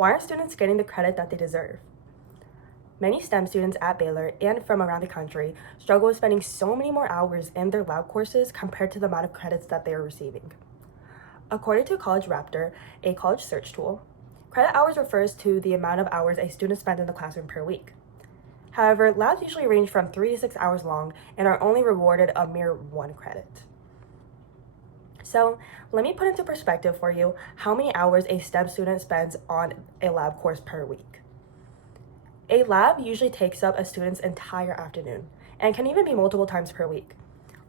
Why aren't students getting the credit that they deserve? Many STEM students at Baylor and from around the country struggle with spending so many more hours in their lab courses compared to the amount of credits that they are receiving. According to College Raptor, a college search tool, credit hours refers to the amount of hours a student spends in the classroom per week. However, labs usually range from 3 to 6 hours long and are only rewarded a mere 1 credit. So let me put into perspective for you how many hours a STEM student spends on a lab course per week. A lab usually takes up a student's entire afternoon and can even be multiple times per week.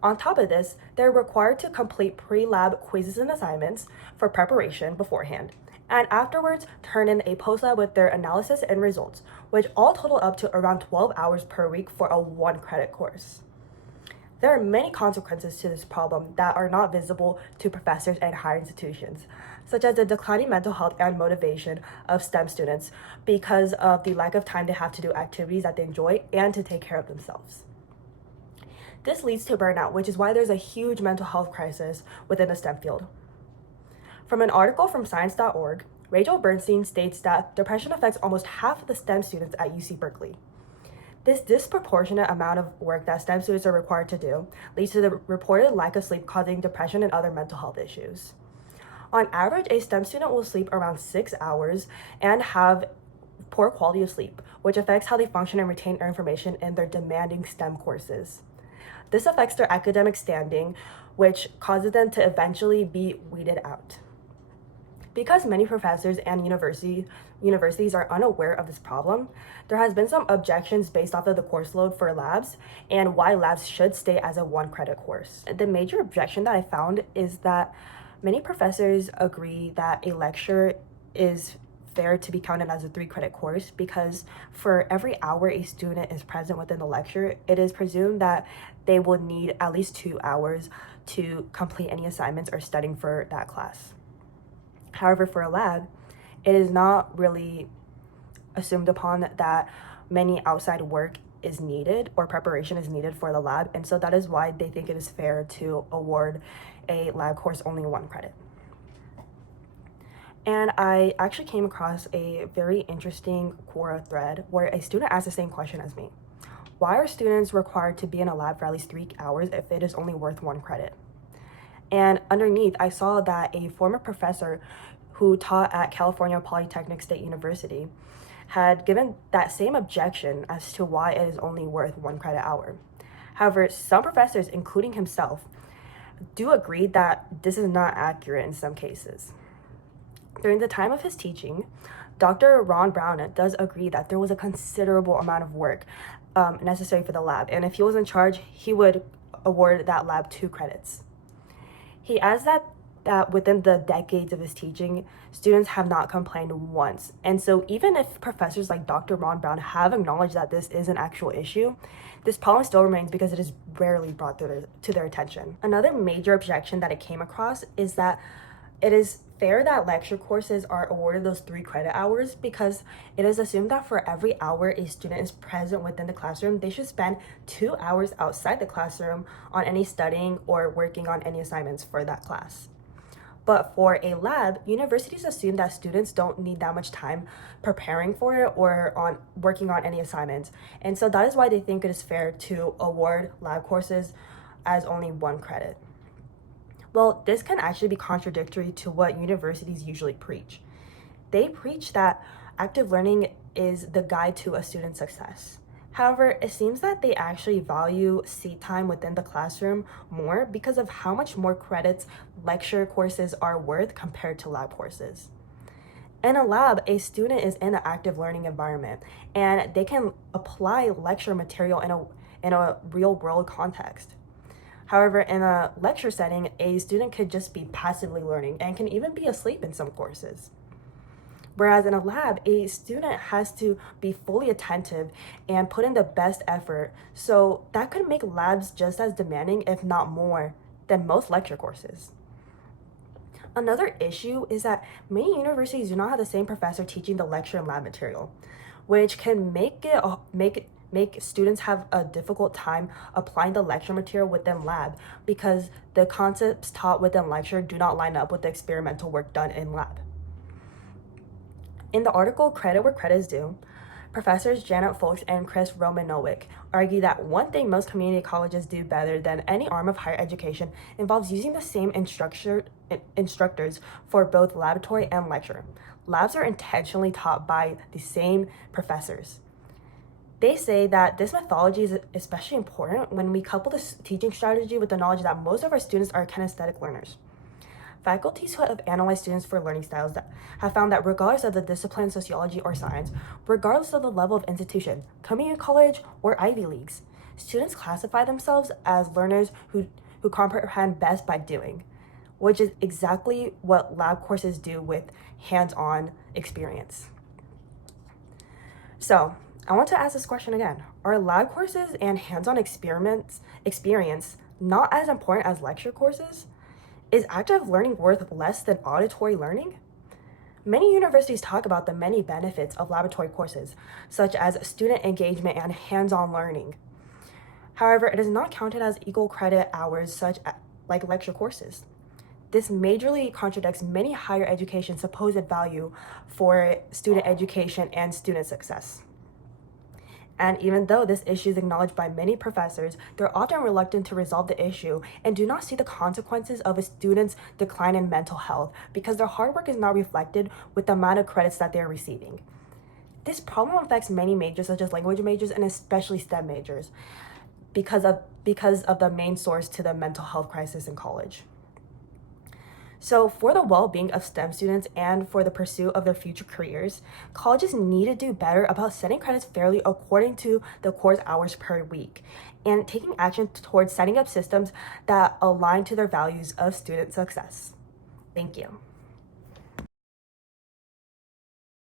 On top of this, they're required to complete pre-lab quizzes and assignments for preparation beforehand, and afterwards turn in a post-lab with their analysis and results, which all total up to around 12 hours per week for a 1-credit course. There are many consequences to this problem that are not visible to professors and higher institutions, such as the declining mental health and motivation of STEM students because of the lack of time they have to do activities that they enjoy and to take care of themselves. This leads to burnout, which is why there's a huge mental health crisis within the STEM field. From an article from science.org, Rachel Bernstein states that depression affects almost half of the STEM students at UC Berkeley. This disproportionate amount of work that STEM students are required to do leads to the reported lack of sleep, causing depression and other mental health issues. On average, a STEM student will sleep around 6 hours and have poor quality of sleep, which affects how they function and retain information in their demanding STEM courses. This affects their academic standing, which causes them to eventually be weeded out. Because many professors and universities are unaware of this problem, there has been some objections based off of the course load for labs and why labs should stay as a 1-credit course. The major objection that I found is that many professors agree that a lecture is fair to be counted as a 3-credit course because for every hour a student is present within the lecture, it is presumed that they will need at least 2 hours to complete any assignments or studying for that class. However, for a lab, it is not really assumed upon that many outside work is needed or preparation is needed for the lab, and so that is why they think it is fair to award a lab course only 1 credit. And I actually came across a very interesting Quora thread where a student asked the same question as me. Why are students required to be in a lab for at least 3 hours if it is only worth 1 credit? And underneath, I saw that a former professor who taught at California Polytechnic State University had given that same objection as to why it is only worth 1 credit hour. However, some professors, including himself, do agree that this is not accurate in some cases. During the time of his teaching, Dr. Ron Brown does agree that there was a considerable amount of work necessary for the lab, and if he was in charge, he would award that lab 2 credits. He adds that within the decades of his teaching, students have not complained once. And so even if professors like Dr. Ron Brown have acknowledged that this is an actual issue, this problem still remains because it is rarely brought to their attention. Another major objection that I came across is that it is fair that lecture courses are awarded those 3 credit hours because it is assumed that for every hour a student is present within the classroom, they should spend 2 hours outside the classroom on any studying or working on any assignments for that class. But for a lab, universities assume that students don't need that much time preparing for it or on working on any assignments. And so that is why they think it is fair to award lab courses as only 1 credit. Well, this can actually be contradictory to what universities usually preach. They preach that active learning is the guide to a student's success. However, it seems that they actually value seat time within the classroom more because of how much more credits lecture courses are worth compared to lab courses. In a lab, a student is in an active learning environment and they can apply lecture material in a real-world context. However, in a lecture setting, a student could just be passively learning and can even be asleep in some courses. Whereas in a lab, a student has to be fully attentive and put in the best effort. So that could make labs just as demanding, if not more, than most lecture courses. Another issue is that many universities do not have the same professor teaching the lecture and lab material, which can make students have a difficult time applying the lecture material within lab because the concepts taught within lecture do not line up with the experimental work done in lab. In the article Credit Where Credit is Due, Professors Janet Folks and Chris Romanowick argue that one thing most community colleges do better than any arm of higher education involves using the same instructors for both laboratory and lecture. Labs are intentionally taught by the same professors. They say that this methodology is especially important when we couple this teaching strategy with the knowledge that most of our students are kinesthetic learners. Faculties who have analyzed students for learning styles have found that regardless of the discipline, sociology, or science, regardless of the level of institution, community college, or Ivy Leagues, students classify themselves as learners who comprehend best by doing, which is exactly what lab courses do with hands-on experience. So, I want to ask this question again. Are lab courses and hands-on experience not as important as lecture courses? Is active learning worth less than auditory learning? Many universities talk about the many benefits of laboratory courses, such as student engagement and hands-on learning. However, it is not counted as equal credit hours like lecture courses. This majorly contradicts many higher education's supposed value for student education and student success. And even though this issue is acknowledged by many professors, they're often reluctant to resolve the issue and do not see the consequences of a student's decline in mental health because their hard work is not reflected with the amount of credits that they're receiving. This problem affects many majors such as language majors and especially STEM majors because of the main source to the mental health crisis in college. So for the well-being of STEM students and for the pursuit of their future careers, colleges need to do better about setting credits fairly according to the course hours per week and taking action towards setting up systems that align to their values of student success. Thank you.